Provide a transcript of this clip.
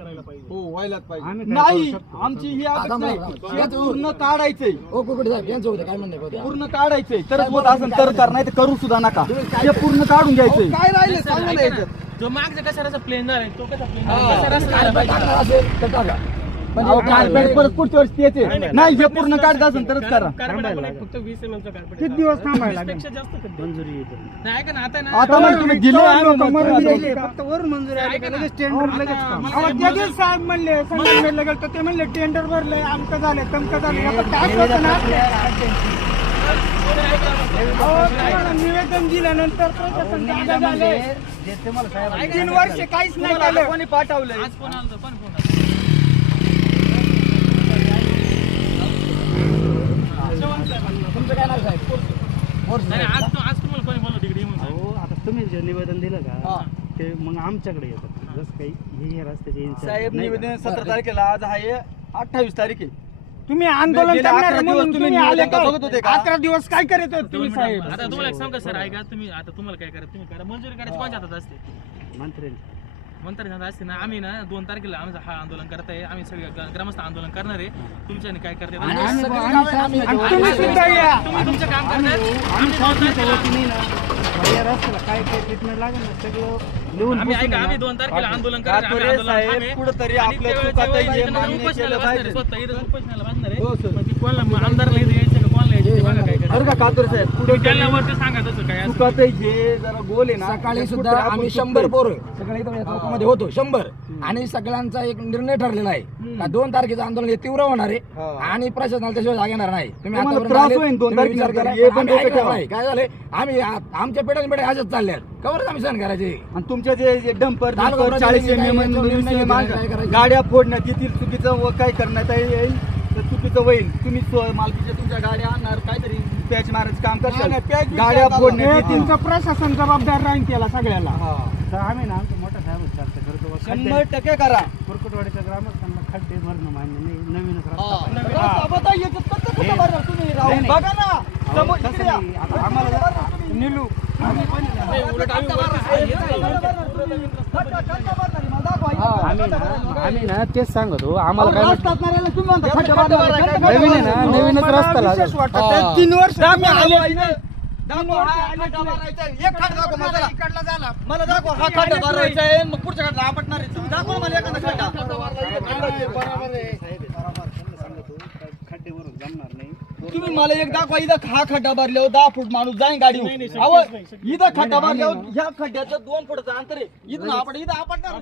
करायला पाहिजे. हो व्हायलाच पाहिजे. नाही आमची ही अपेक्षा नाही. हे पूर्ण काढायचंय. ओ कुकडे साहेब यांचं होतं काय म्हणणं आहे? पूर्ण काढायचंय तरच होत असेल तर कर, नाही तर करू सुद्धा नका. हे पूर्ण काढून घ्यायचंय. काय राहिले सांगा ना याच्यात. जो मागचा कचऱ्याचा प्लेन झालाय तो कसा प्लेन टाकणार असेल तर टाका. कार्पेट परत पुढच्या वर्षी त्याचे नाही. हे पूर्ण काढत असेल तरच करा. फक्त 20 mm चा कार्पेट. किती दिवस थांबायला लागेल? पेक्षा जास्त मंजुरी येते. नाही ऐका ना आता ना आता मग तुम्ही दिले आम्ही मरून मग- गेले. फक्त वरून मंजुरी आली का लगेच टेंडर लगेच काम. मला अहो, काय त्या दिवशी साहेब म्हणले संगमनेरला गेलो तर ते म्हणले टेंडर भरलंय आमचं झालंय तमकं झालंय. आता काय होतं ना अहो, तुम्हाला निवेदन दिल्यानंतर प्रशासन जागा झालंय. 3 वर्ष काहीच नाही तुम्हाला केलं. कोणी पाठवलंय? आज फोन आला पण फोन आला. तुमचं काय नाव साहेब? नाही आज तुम्हाला कोणी बोललं तिकडे येऊन अहो, आता तुम्ही जे निवेदन दिलं का ते मग आमच्याकडे येतात. जसं काही हे रस्त्याचे इंचार्ज साहेब नाही का? निवेदन 17 तारखेला, आज आहे 28 तारीख आहे. तुम्ही आंदोलन गेले करणार 11 दिवस म्हणून तुम्ही तुम्ही आले निवेदन बघत होते का? 11 दिवस काय करत होते तुम्ही साहेब? आता तुम्हाला एक सांगा सर ऐका तुम्ही आता तुम्हाला काय करा तुम्ही करा मंजुरी करायची कोणत्या हातात असते मंत्र्यांचे मंत्री हातात असते ना. आम्ही ना 2 तारखेला आमचं हा आंदोलन करत आहे. आम्ही सगळे ग्रामस्थ आंदोलन करणार आहे. तुमच्याने काय करते आणि तुम्ही सगळी गावं आम्ही- तुम्ही सुद्धा या. तुमचं काम करणार आम्ही आम्ही 2 शासनाच्या तारखेला वतीने ना या रस्त्याला काय काय ट्रीटमेंट लागेल ना सगळं लिहून आम्ही पुसून ऐका आहे आम्ही ना. 2 तारखेला आंदोलन करणार आहे. आम्ही कातोरे आंदोलन साहेब, थांबे. कुठंतरी आणि आपलं त्यावेळेस चुकातही जेव्हा हे इथं मान्य उपोषणाला केलं बसणार आहे. पाहिजे. स्वतः इथं उपोषणाला बसणार आहे. हो सर. मग ती कोणाला आमदारला इथं यायचं का कोणाला यायचं ते बघा काय बरं करायचं. का कातोरे साहेब, तुम्ही त्यांना वरती सांगा तसं काय असं. चुकात हे जरा गोल आहे ना. सकाळी कुठं सुद्धा आपण आम्ही चुकतोय. 100 पोरं सगळे इथं चौकामध्ये होतो 100 आणि सगळ्यांचा एक निर्णय ठरलेला आहे का 2 तारखेचं आंदोलन हे तीव्र होणार आहे आणि प्रशासनाला त्याशिवाय जागा येणार नाही. तुम्ही तुम्हाला आतापर्यंत त्रास आले, होईल 2 तुम्ही विचार तारखेला. करा. हे पण आम्ही डोक्यात ऐकलं ठेवा. नाही. काय झालंय आम्ही आमच्या पेढ्याने हजत चालल्यात कवर आम्ही सहन करायचे. आणि तुमच्या जे डंपर तालुका 40 प्रशासनाने mm काय करायचं? गाड्या फोडण्यात येतील, चुकीचं व काय करण्यात येईल तर चुकीचं होईल. तुम्ही मालकीच्या तुमच्या गाड्या आणणार काहीतरी पॅच मारायचं काम करशाल, गाड्या फोडण्यात हे येतील. तुमचं प्रशासन जबाबदार राहील त्याला सगळ्याला. हा. तर आम्ही ना आमच्या मोठ्या साहेब चर्चा करतो. 100% करा. कुरकुटवाडीच्या ग्रामस्थांना खड्डे भरणं मान्य नाही. नवीनच रस्ता हा. पाहिजे. रस्ता बदल याच्यात कसं कसं भरणार तुम्ही? राहून नाही, नाही. बघा ना. समोर तसं इकडे या. नाही. आता आम्हाला निलू आम्ही पण आहे ना. नाही, उलट आम्ही वरती आम्ही ना तेच सांगतो आम्हाला काय रस्ता असणाऱ्याला तुम्ही म्हणता खड्डे भरणार. नवीन आहे ना नवीनच रस्ता लागेल. हा. 3 वर्ष आम्ही आले दाखव, हा खड्डा भरायचा आहे. एक खड्डा दाखव मला. मला दाखव हा खड्डा भरायचा आहे. मग पुढच्या खड्डा आपटणार आहे. तुम्ही दाखवा मला एखादा खड्डा. खड्डे भरून जमणार नाही. तुम्ही मला एक दाखवा. इथं हा खड्डा भरल्यावर 10 फूट माणूस जाईन गाडी. इथं खड्डा भरल्यावर ह्या खड्ड्याचं 2 फुटाचं अंतर आहे. इथून आपण इथं आपटणार